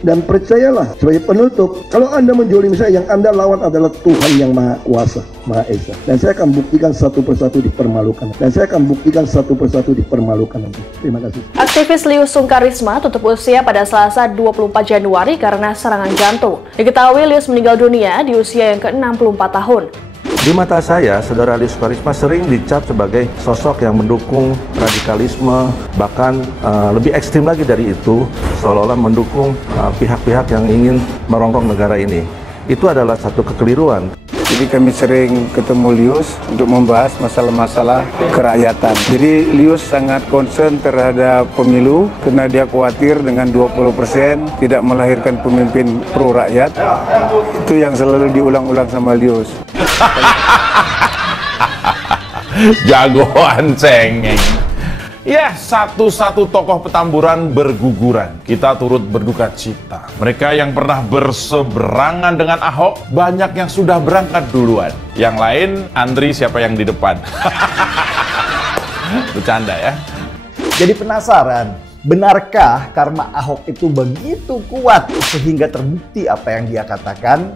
Dan percayalah sebagai penutup, kalau Anda menjolimi saya, yang Anda lawan adalah Tuhan yang Maha Kuasa, Maha Esa. Dan saya akan buktikan satu persatu dipermalukan. Terima kasih. Aktivis Lius Sungkarisma tutup usia pada Selasa 24 Januari karena serangan jantung. Diketahui Lius meninggal dunia di usia yang ke-64 tahun. Di mata saya, Saudara Lius Sungkarisma sering dicap sebagai sosok yang mendukung radikalisme, bahkan lebih ekstrim lagi dari itu, seolah-olah mendukung pihak-pihak yang ingin merongrong negara ini. Itu adalah satu kekeliruan. Jadi kami sering ketemu Lius untuk membahas masalah-masalah kerakyatan. Jadi Lius sangat concern terhadap pemilu karena dia khawatir dengan 20% tidak melahirkan pemimpin pro rakyat. Itu yang selalu diulang-ulang sama Lius. Jagoan cengeng. Ya, satu-satu tokoh Petamburan berguguran. Kita turut berduka cita. Mereka yang pernah berseberangan dengan Ahok, banyak yang sudah berangkat duluan. Yang lain, antri siapa yang di depan. Bercanda ya. Jadi penasaran, benarkah karma Ahok itu begitu kuat sehingga terbukti apa yang dia katakan?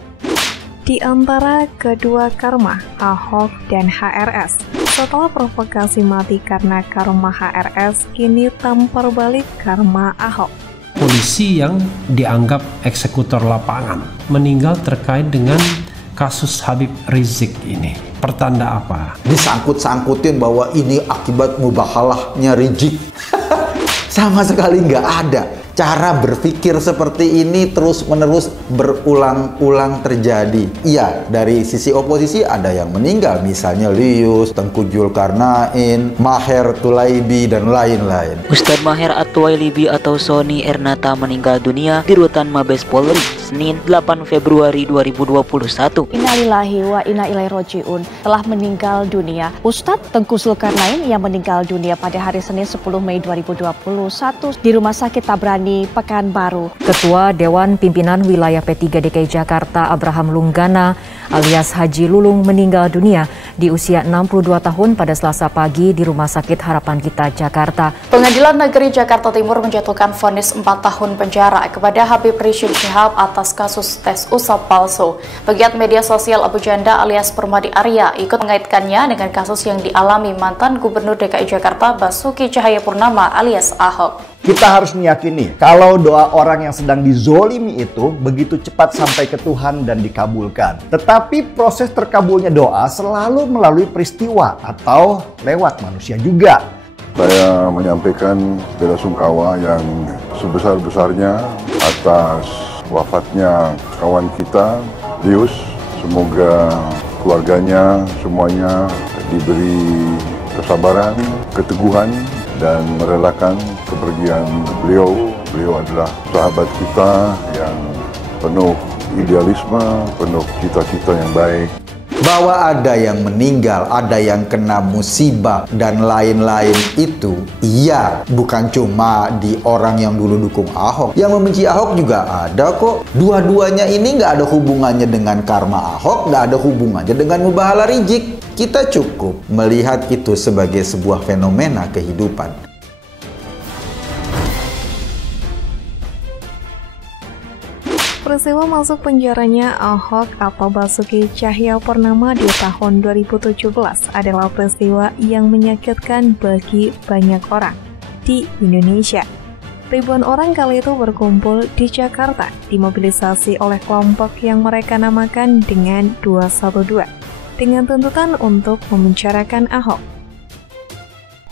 Di antara kedua karma, Ahok dan HRS. Setelah provokasi mati karena karma HRS, kini tampar balik karma Ahok. Polisi yang dianggap eksekutor lapangan meninggal terkait dengan kasus Habib Rizik ini. Pertanda apa? Disangkut-sangkutin bahwa ini akibat mubahalahnya Rizik. Sama sekali nggak ada. Cara berpikir seperti ini terus-menerus berulang-ulang terjadi. Iya, dari sisi oposisi ada yang meninggal, misalnya Lius, Tengku Zulkarnain, Maher Tulaibi, dan lain-lain. Ustadz Maher At-Tuwailibi atau Sony Ernata meninggal dunia di rutan Mabes Polri, Senin 8 Februari 2021. Innalillahi wa inna ilaihi rajiun, telah meninggal dunia Ustadz Tengku Zulkarnain yang meninggal dunia pada hari Senin 10 Mei 2021 di Rumah Sakit Tabrani, Pekanbaru. Ketua Dewan Pimpinan Wilayah P3 DKI Jakarta Abraham Lunggana alias Haji Lulung meninggal dunia di usia 62 tahun pada Selasa pagi di Rumah Sakit Harapan Kita Jakarta. Pengadilan Negeri Jakarta Timur menjatuhkan vonis 4 tahun penjara kepada Habib Rizik Syihab atas kasus tes usap palsu. Pegiat media sosial Abu Janda alias Permadi Arya ikut mengaitkannya dengan kasus yang dialami mantan Gubernur DKI Jakarta Basuki Cahayapurnama alias Ahok. Kita harus meyakini kalau doa orang yang sedang dizolimi itu begitu cepat sampai ke Tuhan dan dikabulkan. Tetapi proses terkabulnya doa selalu melalui peristiwa atau lewat manusia juga. Saya menyampaikan bela sungkawa yang sebesar-besarnya atas wafatnya kawan kita, Lius. Semoga keluarganya semuanya diberi kesabaran, keteguhan, dan merelakan kepergian beliau. Beliau adalah sahabat kita yang penuh idealisme, penuh cita-cita yang baik. Bahwa ada yang meninggal, ada yang kena musibah, dan lain-lain itu, iya, bukan cuma di orang yang dulu dukung Ahok. Yang membenci Ahok juga ada kok. Dua-duanya ini nggak ada hubungannya dengan karma Ahok, nggak ada hubungannya dengan mubahalah Rizik. Kita cukup melihat itu sebagai sebuah fenomena kehidupan. Peristiwa masuk penjaranya Ahok atau Basuki Cahayapurnama di tahun 2017 adalah peristiwa yang menyakitkan bagi banyak orang di Indonesia. Ribuan orang kali itu berkumpul di Jakarta, dimobilisasi oleh kelompok yang mereka namakan dengan 212, dengan tuntutan untuk memenjarakan Ahok.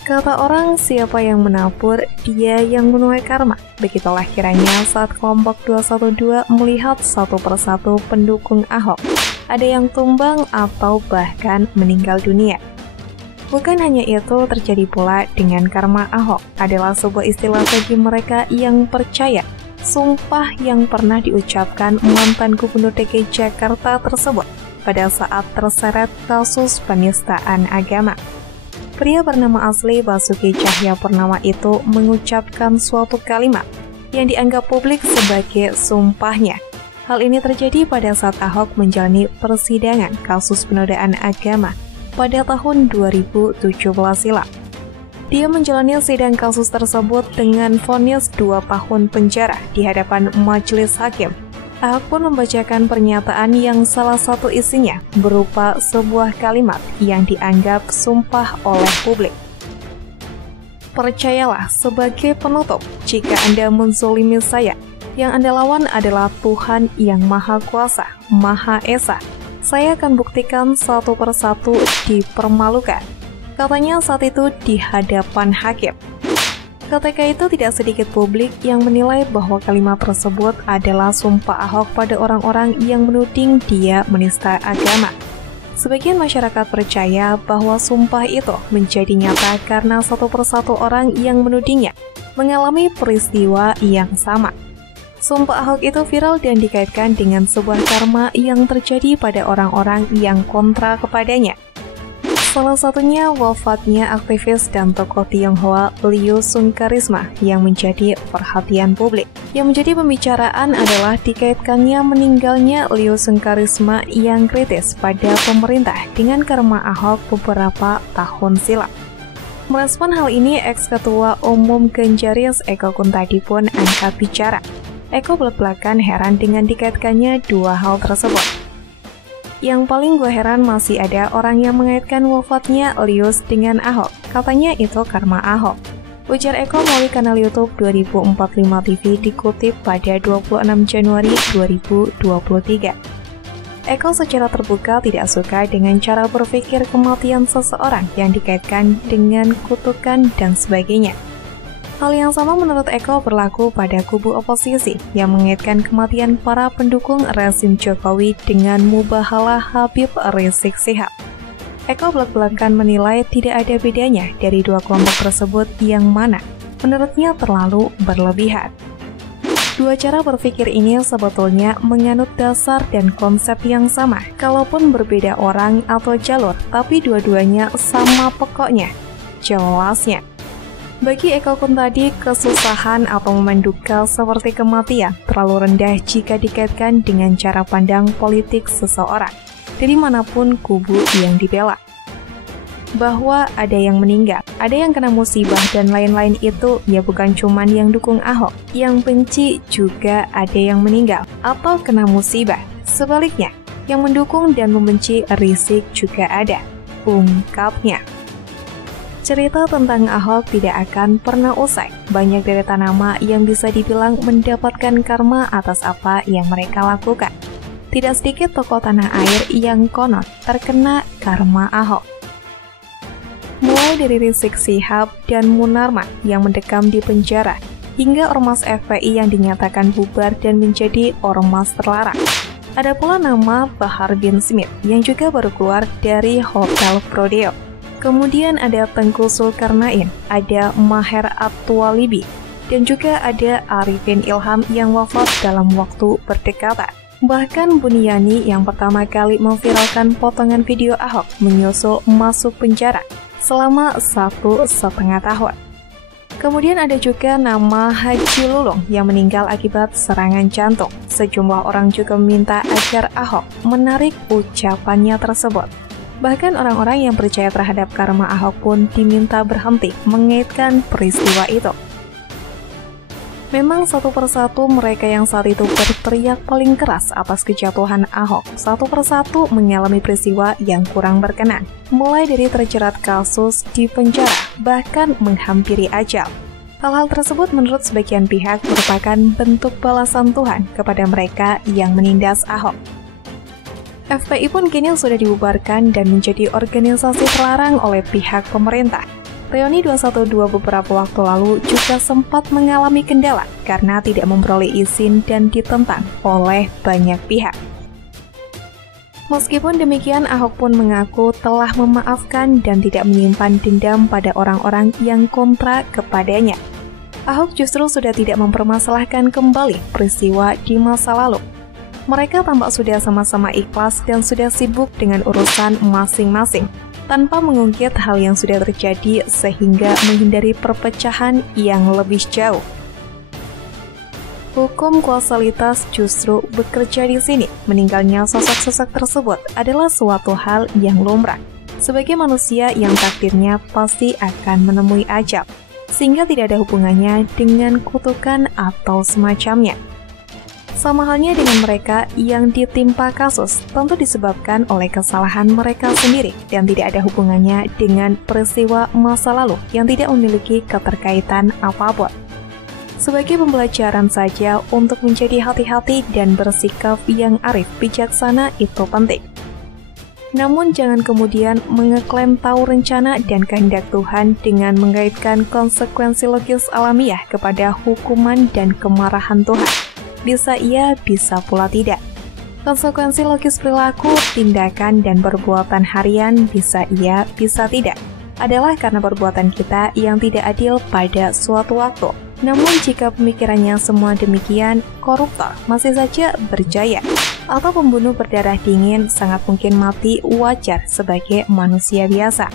Kata orang, siapa yang menabur, dia yang menuai karma. Begitulah kiranya saat kelompok 212 melihat satu persatu pendukung Ahok. Ada yang tumbang atau bahkan meninggal dunia. Bukan hanya itu, terjadi pula dengan karma Ahok. Adalah sebuah istilah bagi mereka yang percaya sumpah yang pernah diucapkan mantan Gubernur DKI Jakarta tersebut pada saat terseret kasus penistaan agama. Pria bernama asli Basuki Cahayapurnama itu mengucapkan suatu kalimat yang dianggap publik sebagai sumpahnya. Hal ini terjadi pada saat Ahok menjalani persidangan kasus penodaan agama pada tahun 2017 silam. Dia menjalani sidang kasus tersebut dengan vonis 2 tahun penjara di hadapan majelis hakim. Ahok pun membacakan pernyataan yang salah satu isinya berupa sebuah kalimat yang dianggap sumpah oleh publik. Percayalah sebagai penutup, jika Anda menzolimi saya, yang Anda lawan adalah Tuhan yang Maha Kuasa, Maha Esa. Saya akan buktikan satu persatu dipermalukan. Katanya saat itu di hadapan hakim. Ketika itu tidak sedikit publik yang menilai bahwa kalimat tersebut adalah sumpah Ahok pada orang-orang yang menuding dia menista agama. Sebagian masyarakat percaya bahwa sumpah itu menjadi nyata karena satu persatu orang yang menudingnya mengalami peristiwa yang sama. Sumpah Ahok itu viral dan dikaitkan dengan sebuah karma yang terjadi pada orang-orang yang kontra kepadanya. Salah satunya wafatnya aktivis dan tokoh Tionghoa Liu Sungkarisma yang menjadi perhatian publik. Yang menjadi pembicaraan adalah dikaitkannya meninggalnya Liu Sungkarisma yang kritis pada pemerintah dengan karma Ahok beberapa tahun silam. Merespon hal ini, ex-ketua umum Ganjaris Eko Kuntadi pun angkat bicara. Eko belak-belakan heran dengan dikaitkannya dua hal tersebut. Yang paling gue heran masih ada orang yang mengaitkan wafatnya Lius dengan Ahok. Katanya itu karma Ahok. Ujar Eko melalui kanal YouTube 2045 TV dikutip pada 26 Januari 2023. Eko secara terbuka tidak suka dengan cara berpikir kematian seseorang yang dikaitkan dengan kutukan dan sebagainya. Hal yang sama menurut Eko berlaku pada kubu oposisi yang mengaitkan kematian para pendukung rezim Jokowi dengan mubahalah Habib Rizik Syihab. Eko belak-belakan menilai tidak ada bedanya dari dua kelompok tersebut yang mana menurutnya terlalu berlebihan. Dua cara berpikir ini sebetulnya menganut dasar dan konsep yang sama, kalaupun berbeda orang atau jalur, tapi dua-duanya sama pokoknya, jelasnya. Bagi Eko Kuntadi, kesusahan atau momen duka seperti kematian terlalu rendah jika dikaitkan dengan cara pandang politik seseorang, dari manapun kubu yang dibela. Bahwa ada yang meninggal, ada yang kena musibah dan lain-lain itu ya bukan cuman yang dukung Ahok, yang benci juga ada yang meninggal atau kena musibah. Sebaliknya, yang mendukung dan membenci Rizik juga ada, ungkapnya. Cerita tentang Ahok tidak akan pernah usai. Banyak deretan nama yang bisa dibilang mendapatkan karma atas apa yang mereka lakukan. Tidak sedikit tokoh tanah air yang konon terkena karma Ahok. Mulai dari Rizik Syihab dan Munarman yang mendekam di penjara, hingga ormas FPI yang dinyatakan bubar dan menjadi ormas terlarang. Ada pula nama Bahar bin Smith yang juga baru keluar dari Hotel Prodeo. Kemudian ada Tengku Zulkarnain, ada Maher At-Tuwalibi, dan juga ada Arifin Ilham yang wafat dalam waktu berdekatan. Bahkan Buniyani yang pertama kali memviralkan potongan video Ahok menyusul masuk penjara selama 1,5 tahun. Kemudian ada juga nama Haji Lulung yang meninggal akibat serangan jantung. Sejumlah orang juga meminta agar Ahok menarik ucapannya tersebut. Bahkan orang-orang yang percaya terhadap karma Ahok pun diminta berhenti mengaitkan peristiwa itu. Memang satu persatu mereka yang saat itu berteriak paling keras atas kejatuhan Ahok, satu persatu mengalami peristiwa yang kurang berkenan. Mulai dari terjerat kasus di penjara, bahkan menghampiri ajal. Hal-hal tersebut menurut sebagian pihak merupakan bentuk balasan Tuhan kepada mereka yang menindas Ahok. FPI pun kini sudah dibubarkan dan menjadi organisasi terlarang oleh pihak pemerintah. Reuni 212 beberapa waktu lalu juga sempat mengalami kendala karena tidak memperoleh izin dan ditentang oleh banyak pihak. Meskipun demikian, Ahok pun mengaku telah memaafkan dan tidak menyimpan dendam pada orang-orang yang kontra kepadanya. Ahok justru sudah tidak mempermasalahkan kembali peristiwa di masa lalu. Mereka tampak sudah sama-sama ikhlas dan sudah sibuk dengan urusan masing-masing, tanpa mengungkit hal yang sudah terjadi sehingga menghindari perpecahan yang lebih jauh. Hukum kausalitas justru bekerja di sini. Meninggalnya sosok-sosok tersebut adalah suatu hal yang lumrah. Sebagai manusia yang takdirnya pasti akan menemui ajal, sehingga tidak ada hubungannya dengan kutukan atau semacamnya. Sama halnya dengan mereka yang ditimpa kasus, tentu disebabkan oleh kesalahan mereka sendiri dan tidak ada hubungannya dengan peristiwa masa lalu yang tidak memiliki keterkaitan apapun. Sebagai pembelajaran saja untuk menjadi hati-hati dan bersikap yang arif bijaksana itu penting. Namun jangan kemudian mengeklaim tahu rencana dan kehendak Tuhan dengan mengaitkan konsekuensi logis alamiah kepada hukuman dan kemarahan Tuhan. Bisa iya, bisa pula tidak. Konsekuensi logis perilaku, tindakan, dan perbuatan harian bisa iya, bisa tidak, adalah karena perbuatan kita yang tidak adil pada suatu waktu. Namun jika pemikirannya semua demikian, koruptor masih saja berjaya, atau pembunuh berdarah dingin sangat mungkin mati wajar sebagai manusia biasa.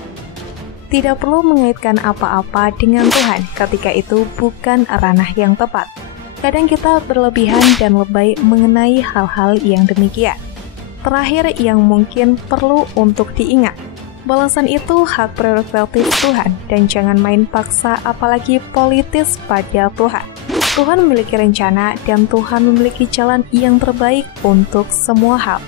Tidak perlu mengaitkan apa-apa dengan Tuhan ketika itu bukan ranah yang tepat. Kadang kita berlebihan dan lebay mengenai hal-hal yang demikian. Terakhir yang mungkin perlu untuk diingat, balasan itu hak prerogatif Tuhan dan jangan main paksa apalagi politis pada Tuhan. Tuhan memiliki rencana dan Tuhan memiliki jalan yang terbaik untuk semua hal.